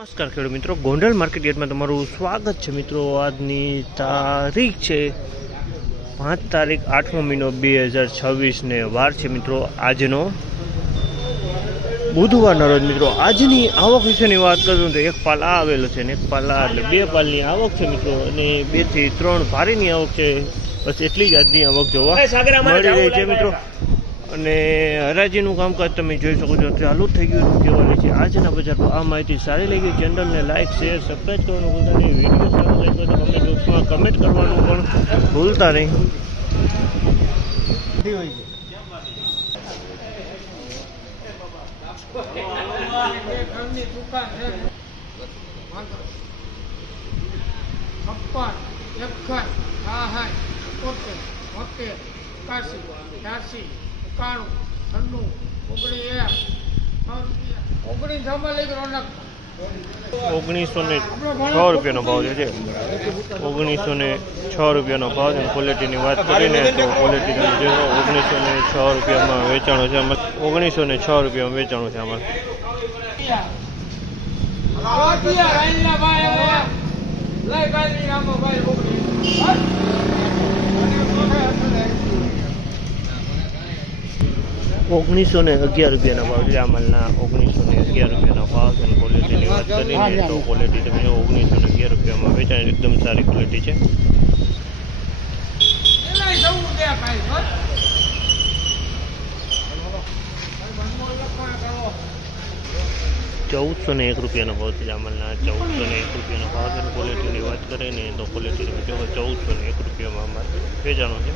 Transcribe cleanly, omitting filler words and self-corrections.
નમસ્કાર ખેડૂત મિત્રો, ગોંડલ માર્કેટ યાર્ડમાં તમારું સ્વાગત છે મિત્રો। આજની તારીખ છે 5 તારીખ 8મો મહિનો 2026 ને વાર છે મિત્રો આજનો બુધવારના રોજ મિત્રો। આજની આવક વિશેની વાત કરું તો એક પાલ આ આવેલો છે ને એક પાલ આ, એટલે બે પાલની આવક છે મિત્રો, અને 2 થી 3 ભારીની આવક છે। બસ એટલી જ આજની આવક જોવા મળી રહી છે મિત્રો। અને હરાજીનું કામકાજ તમે જોઈ શકો છો ચાલુ થઈ ગયું કહેવાય છે આજના બજાર પર। આ માહિતી સારી લાગી, ચેનલને લાઇક શેર સબસ્ક્રાઈબ કરવાનું ભૂલતા નહીં। વિડીયો સારો લાગ્યો તો કમેન્ટ બોક્સમાં કમેન્ટ કરવાનું પણ ભૂલતા નહીં। ₹1906 ભાવ છે। 1906 ભાવ છે। ક્વોલિટીની વાત કરીને તો ક્વોલિટી તમે જોયો ₹1906 વેચાણો છે। 1906 વેચાણું છે આમાં। ₹1911 ભાવ છે આ માલના। ₹1911 ભાવ છે। ક્વોલિટીની વાત કરીને તો ક્વોલિટી તમે ₹1911 વેચાય, એકદમ સારી ક્વોલિટી છે। 1401 ભાવ છે આ માલના। 1401 ભાવ છે। ક્વોલિટીની વાત કરીને તો ક્વોલિટી તમે જો ₹1401 વેચાણો છે।